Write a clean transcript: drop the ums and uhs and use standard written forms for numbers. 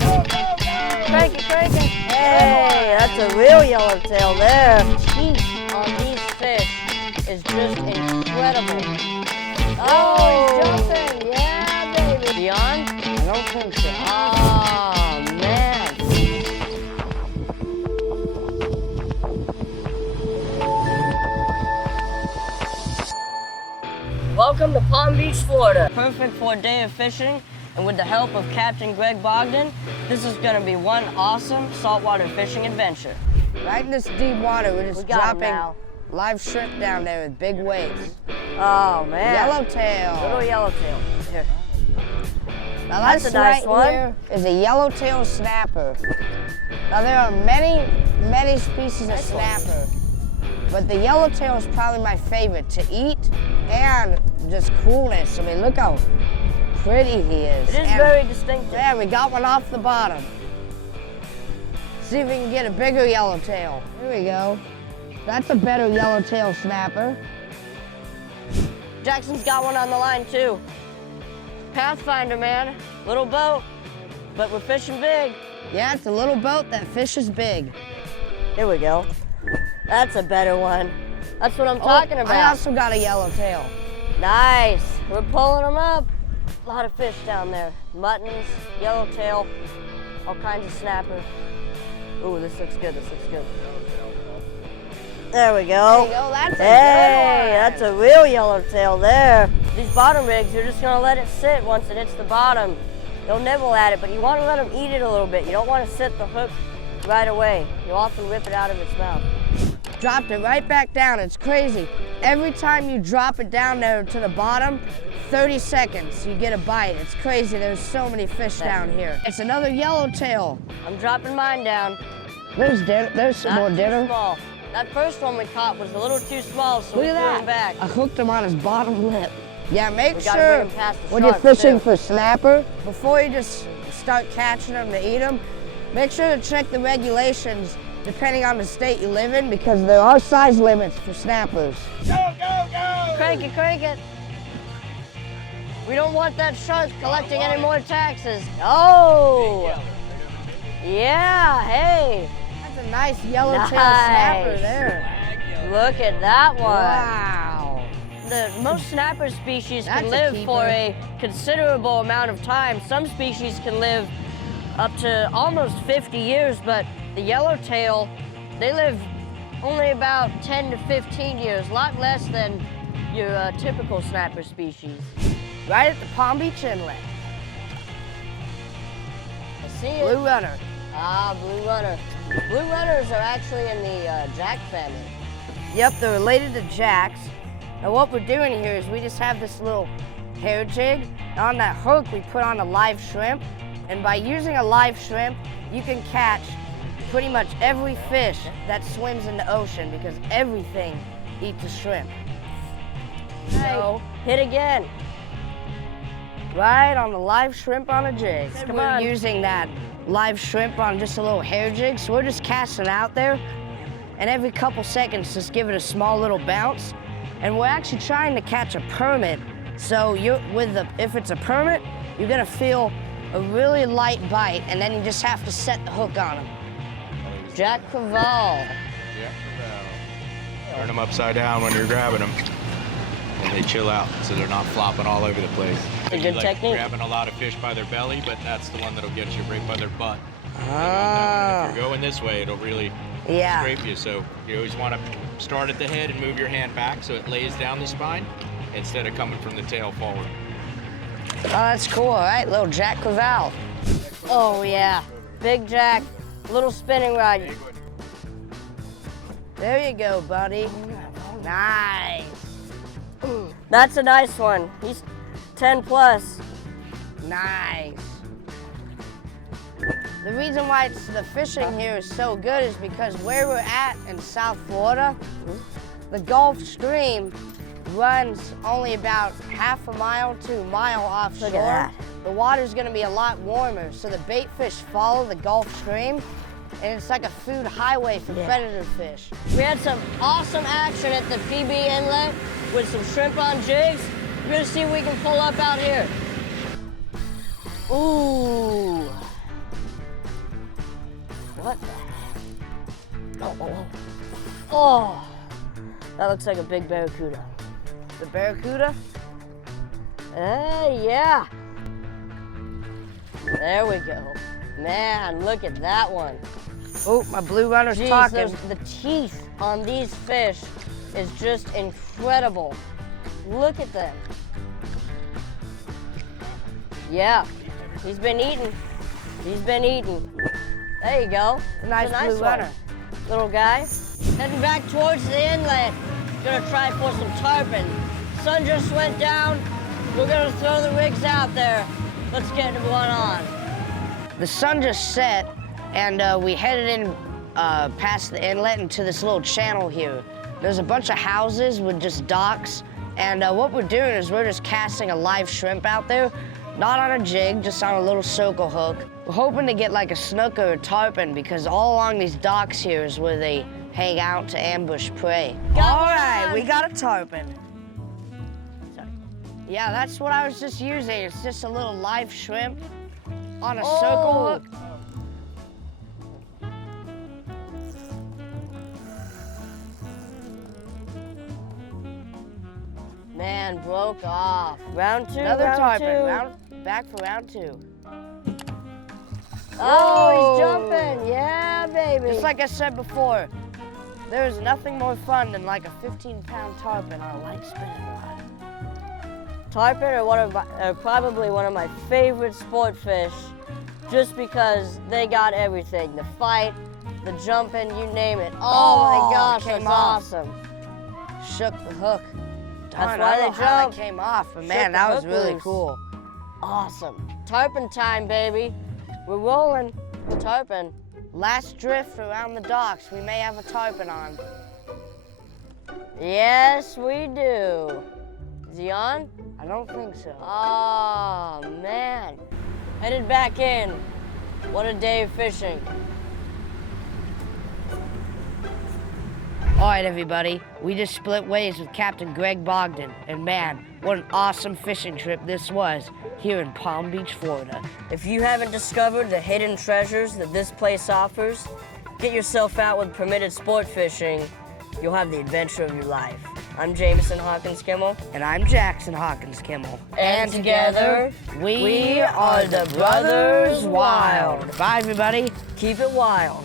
Crank it, crank it. Hey, that's a real yellowtail there. Heat on these fish is just incredible. Oh, he's jumping. Yeah, baby. Beyond? I don't think so. Oh, man. Welcome to Palm Beach, Florida. Perfect for a day of fishing, and with the help of Captain Greg Bogdan, this is gonna be one awesome saltwater fishing adventure. Right in this deep water, we're just got 'em dropping now. live shrimp down there with big waves. Oh, man. Yellowtail. Little yellowtail. Here. Now That's a nice right one. Here is a yellowtail snapper. Now there are many species of snapper, but the yellowtail is probably my favorite to eat and just coolness. I mean, look how pretty he is. It is And very distinctive. yeah, we got one off the bottom. See if we can get a bigger yellowtail. Here we go. That's a better yellowtail snapper. Jackson's got one on the line too. Pathfinder, man. Little boat, but we're fishing big. Yeah, it's a little boat that fishes big. Here we go. That's a better one. That's what I'm talking about. I also got a yellowtail. Nice. We're pulling them up. A lot of fish down there. Muttons, yellowtail, all kinds of snapper. Ooh, this looks good. This looks good. There we go. There you go. That's a good Hey, one. that's a real yellowtail there. These bottom rigs, you're just gonna let it sit once it hits the bottom. They'll nibble at it, but you want to let them eat it a little bit. You don't want to sit the hook right away. You'll often rip it out of its mouth. Dropped it right back down. It's crazy. Every time you drop it down there to the bottom, 30 seconds, you get a bite. It's crazy. There's so many fish down here. It's another yellowtail. I'm dropping mine down. There's dinner. There's some more Not dinner. too small. That first one we caught was a little too small, so Look we at threw that. him back. I hooked him on his bottom lip. Yeah, make We gotta sure bring him past the when you're sharks, fishing too. for snapper, before you just start catching them to eat them, make sure to check the regulations depending on the state you live in, because there are size limits for snappers. Crank it, crank it. We don't want that shark collecting any more taxes. Oh! Yeah, hey. That's a nice yellowtail Nice. snapper there. Look at that one. Wow. Most snapper species That's can a live keeper. for a considerable amount of time. Some species can live up to almost 50 years, but the yellowtail, they live only about 10 to 15 years, a lot less than your typical snapper species. Right at the Palm Beach Inlet. I see it. Blue runner. Ah, blue runner. Blue runners are actually in the jack family. Yep, they're related to jacks. And what we're doing here is we just have this little hair jig. And on that hook, we put on a live shrimp. And by using a live shrimp, you can catch pretty much every fish that swims in the ocean, because everything eats a shrimp. So, hit again. Right on the live shrimp on a jig. Come We're on. using that live shrimp on just a little hair jig, so we're just casting out there, and every couple seconds just give it a small little bounce. And we're actually trying to catch a permit, so if it's a permit, you're gonna feel a really light bite, and then you just have to set the hook on them. Jack Crevalle. Yeah. Turn them upside down when you're grabbing them, and they chill out, so they're not flopping all over the place. A You good like technique. grabbing a lot of fish by their belly, but that's the one that'll get you right by their butt. Ah. If you're going this way, it'll really Yeah. scrape you. So you always want to start at the head and move your hand back so it lays down the spine instead of coming from the tail forward. Oh, that's cool, all right? Little Jack Crevalle. Oh yeah, big jack, little spinning rod. There you go, buddy. Nice. That's a nice one. He's 10 plus. Nice. The reason why the fishing here is so good is because where we're at in South Florida, the Gulf Stream runs only about half a mile to a mile offshore. Look at that. The water's gonna be a lot warmer, so the bait fish follow the Gulf Stream, and it's like a food highway for predator fish. We had some awesome action at the PB Inlet with some shrimp on jigs. We're gonna see if we can pull up out here. Ooh, What the? Oh. Oh. That looks like a big barracuda. The barracuda? Yeah. There we go. Man, look at that one. Oh, my blue runner's Jeez, talking. the teeth on these fish is just incredible. Look at them. Yeah, he's been eating. He's been eating. There you go. A nice blue one. runner. Little guy. Heading back towards the inlet. Gonna try for some tarpon. Sun just went down. We're gonna throw the rigs out there. Let's get one on. The sun just set, and we headed in past the inlet into this little channel here. There's a bunch of houses with just docks, and what we're doing is we're just casting a live shrimp out there, not on a jig, just on a little circle hook. We're hoping to get like a snook or a tarpon because all along these docks here is where they hang out to ambush prey. All right, we got a tarpon. Sorry. Yeah, that's what I was just using. It's just a little live shrimp on a circle hook. Man, broke off. Round two, Another round tarpon. two. Back for round two. Oh, he's Whoa. jumping. Yeah, baby. Just like I said before, there's nothing more fun than like a 15-pound tarpon on a light spinning rod. Tarpon are probably one of my favorite sport fish just because they got everything. The fight, the jumping, you name it. Oh my gosh, came that's off. awesome. Shook the hook. That's Darn, why I they don't know how jump. that came off, but Shook man, the that was hook really loose. cool. Awesome. Tarpon time, baby. We're rolling. Tarpon. Last drift around the docks, we may have a tarpon on. Yes, we do. Is he on? I don't think so. Oh, man. Headed back in. What a day of fishing. All right, everybody, we just split ways with Captain Greg Bogdan, and man, what an awesome fishing trip this was here in Palm Beach, Florida. If you haven't discovered the hidden treasures that this place offers, get yourself out with permitted sport fishing. You'll have the adventure of your life. I'm Jameson Hawkins Kimmel. And I'm Jackson Hawkins Kimmel. And together, we are the Brothers Wild. Bye, everybody. Keep it wild.